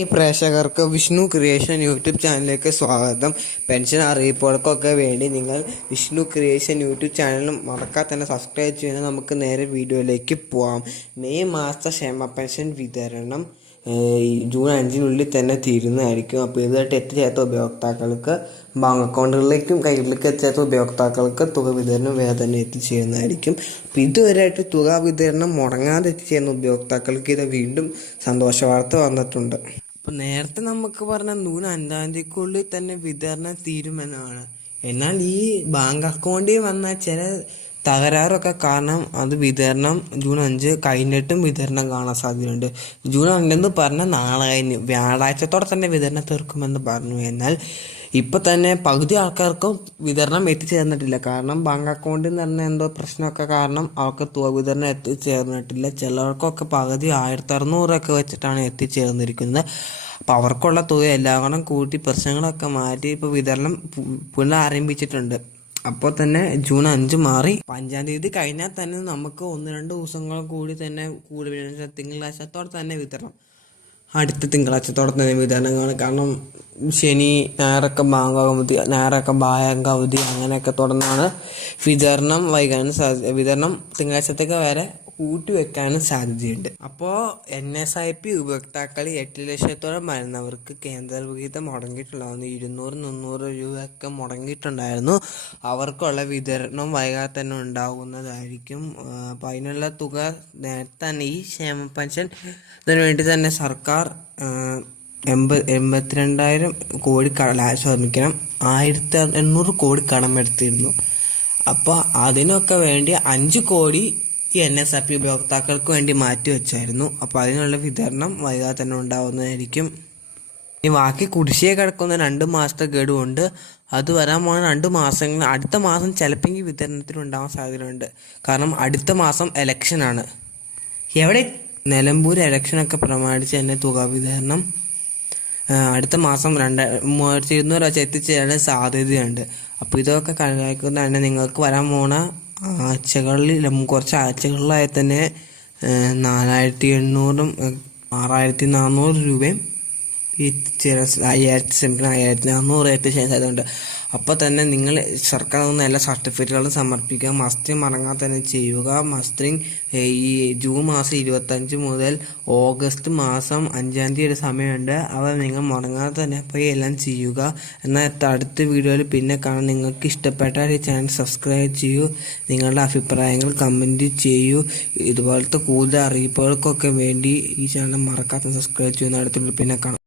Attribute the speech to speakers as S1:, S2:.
S1: ഈ പ്രേക്ഷകർക്ക് Vishnu creation YouTube ചാനലിലേക്ക് സ്വാഗതം. പെൻഷൻ അറിയിപ്പുകൾക്കൊക്കെ വേണ്ടി നിങ്ങൾ വിഷ്ണു ക്രിയേഷൻ യൂട്യൂബ് ചാനൽ മറക്കാതെ തന്നെ സബ്സ്ക്രൈബ് ചെയ്യണം നമുക്ക് നേരെ വീഡിയോയിലേക്ക് പോവാം. മെയ് മാസ ക്ഷേമ പെൻഷൻ വിതരണം ജൂൺ അഞ്ചിനുള്ളിൽ തന്നെ തീരുന്നതായിരിക്കും. അപ്പോൾ ഇതായിട്ട് എത്തിച്ചേർത്ത ഉപയോക്താക്കൾക്ക് ബാങ്ക് അക്കൗണ്ടുകളിലേക്കും കയ്യിലേക്ക് എത്തിച്ചേർത്ത ഉപയോക്താക്കൾക്ക് തുക വിതരണം വേറെ തന്നെ എത്തിച്ചേരുന്നതായിരിക്കും. അപ്പോൾ ഇതുവരെയായിട്ട് തുക വിതരണം മുടങ്ങാതെ എത്തിച്ചേരുന്ന ഉപയോക്താക്കൾക്ക് ഇത് വീണ്ടും സന്തോഷ വാർത്ത വന്നിട്ടുണ്ട്. അപ്പോൾ നേരത്തെ നമുക്ക് പറഞ്ഞ ജൂൺ അഞ്ചാം തീയതിക്കുള്ളിൽ തന്നെ വിതരണം തീരുമെന്നാണ്. എന്നാൽ ഈ ബാങ്ക് അക്കൗണ്ടിൽ വന്ന ചില തകരാറൊക്കെ കാരണം അത് വിതരണം ജൂൺ അഞ്ച് കഴിഞ്ഞിട്ടും വിതരണം കാണാൻ സാധ്യതയുണ്ട്. ജൂൺ അഞ്ചെന്ന് പറഞ്ഞാൽ നാളെ കഴിഞ്ഞ് വ്യാഴാഴ്ചത്തോടെ തന്നെ വിതരണം തീർക്കുമെന്ന് പറഞ്ഞു. എന്നാൽ ഇപ്പൊ തന്നെ പകുതി ആൾക്കാർക്കും വിതരണം എത്തിച്ചേർന്നിട്ടില്ല. കാരണം ബാങ്ക് അക്കൗണ്ടിൽ നിന്ന് പറഞ്ഞ എന്തോ പ്രശ്നമൊക്കെ കാരണം അവർക്ക് തുക വിതരണം എത്തിച്ചേർന്നിട്ടില്ല. ചിലർക്കൊക്കെ പകുതി ആയിരത്തി അറുന്നൂറൊക്കെ വെച്ചിട്ടാണ് എത്തിച്ചേർന്നിരിക്കുന്നത്. അപ്പം അവർക്കുള്ള തുക എല്ലാം കൂടെ കൂട്ടി പ്രശ്നങ്ങളൊക്കെ മാറ്റി ഇപ്പോൾ വിതരണം പുനരാരംഭിച്ചിട്ടുണ്ട് അപ്പോൾ തന്നെ ജൂൺ അഞ്ച് മാറി അഞ്ചാം തീയതി കഴിഞ്ഞാൽ തന്നെ നമുക്ക് ഒന്ന് രണ്ട് ദിവസങ്ങൾ കൂടി തന്നെ കൂടി വരുന്ന തിങ്കളാഴ്ചത്തോടെ തന്നെ വിതരണം. അടുത്ത തിങ്കളാഴ്ച തുടങ്ങുന്ന വിതരണങ്ങൾ കാരണം ശനി ഞായറൊക്കെ ബാങ്ക് അവധി ഞായറൊക്കെ ബാങ്ക് അവധി അങ്ങനെയൊക്കെ തുടർന്നാണ് വിതരണം വൈകാൻ സാധ്യത വിതരണം തിങ്കളാഴ്ചത്തേക്ക് വരെ കൂട്ടി വെക്കാനും സാധ്യതയുണ്ട്. അപ്പോൾ എൻ എസ് ഐ പി ഉപഭോക്താക്കൾ എട്ട് ലക്ഷത്തോളം വരുന്നവർക്ക് കേന്ദ്ര വിഹിതം മുടങ്ങിയിട്ടുണ്ടായിരുന്നു ഇരുന്നൂറ് മുന്നൂറ് രൂപയൊക്കെ മുടങ്ങിയിട്ടുണ്ടായിരുന്നു. അവർക്കുള്ള വിതരണം വൈകാതെ തന്നെ ഉണ്ടാകുന്നതായിരിക്കും. അപ്പോൾ അതിനുള്ള തുക നേരത്തെ തന്നെ ഈ ക്ഷേമ പെൻഷൻ ഇതിനു വേണ്ടി തന്നെ സർക്കാർ എൺപത് എൺപത്തിരണ്ടായിരം കട ക്ഷമിക്കണം ആയിരത്തി എണ്ണൂറ് കോടി കടമെടുത്തിരുന്നു. അപ്പോൾ അതിനൊക്കെ വേണ്ടി അഞ്ച് കോടി ഈ എൻ എസ് ആർ പി ഉപയോക്താക്കൾക്ക് വേണ്ടി മാറ്റിവെച്ചായിരുന്നു അപ്പോൾ അതിനുള്ള വിതരണം വൈകാതെ തന്നെ ഉണ്ടാവുന്നതായിരിക്കും. ഈ ബാക്കി കുടിശ്ശിയെ കിടക്കുന്ന രണ്ട് മാസത്തെ ഗഡുവുണ്ട്. അത് വരാൻ പോകുന്ന രണ്ട് മാസങ്ങൾ അടുത്ത മാസം ചിലപ്പോൾ വിതരണത്തിന് ഉണ്ടാവാൻ സാധ്യതയുണ്ട്. കാരണം അടുത്ത മാസം ഇലക്ഷനാണ് എവിടെ? നിലമ്പൂർ ഇലക്ഷനൊക്കെ പ്രമാണിച്ച് തന്നെ തുക വിതരണം. അടുത്ത മാസം രണ്ട് മൂവായിരത്തി ഇരുന്നൂറ് വെച്ച് എത്തിച്ചേരാൻ സാധ്യതയുണ്ട്. അപ്പോൾ ഇതൊക്കെ കണക്കാക്കുന്ന തന്നെ നിങ്ങൾക്ക് വരാൻ പോണ ആഴ്ചകളിൽ കുറച്ച് ആഴ്ചകളിലായി തന്നെ നാലായിരത്തി എണ്ണൂറും ആറായിരത്തി നാനൂറ് രൂപയും ഈ അയ്യായിരത്തി സെമിന് അയ്യായിരത്തി നാനൂറ് ചേഞ്ച് സാധ്യതയുണ്ട് അപ്പോൾ തന്നെ നിങ്ങൾ സർക്കാർ നിന്ന് എല്ലാ സർട്ടിഫിക്കറ്റുകളും സമർപ്പിക്കുക. മസ്റ്ററിങ് മടങ്ങാൻ തന്നെ ചെയ്യുക. മസ്റ്ററിങ് ഈ ജൂൺ മാസം ഇരുപത്തഞ്ച് മുതൽ ഓഗസ്റ്റ് മാസം അഞ്ചാം തീയതി ഒരു സമയമുണ്ട്. അവ നിങ്ങൾ മുടങ്ങാതെ തന്നെ പോയി എല്ലാം ചെയ്യുക. എന്നാൽ അടുത്ത വീഡിയോയിൽ പിന്നെ കാണാൻ നിങ്ങൾക്ക് ഇഷ്ടപ്പെട്ട ഈ ചാനൽ സബ്സ്ക്രൈബ് ചെയ്യൂ. നിങ്ങളുടെ അഭിപ്രായങ്ങൾ കമന്റ് ചെയ്യൂ. ഇതുപോലത്തെ കൂടുതൽ അറിയിപ്പുകൾക്കൊക്കെ വേണ്ടി ഈ ചാനൽ മറക്കാത്ത സബ്സ്ക്രൈബ് ചെയ്യുന്ന അടുത്ത വീഡിയോയിൽ പിന്നെ കാണാം.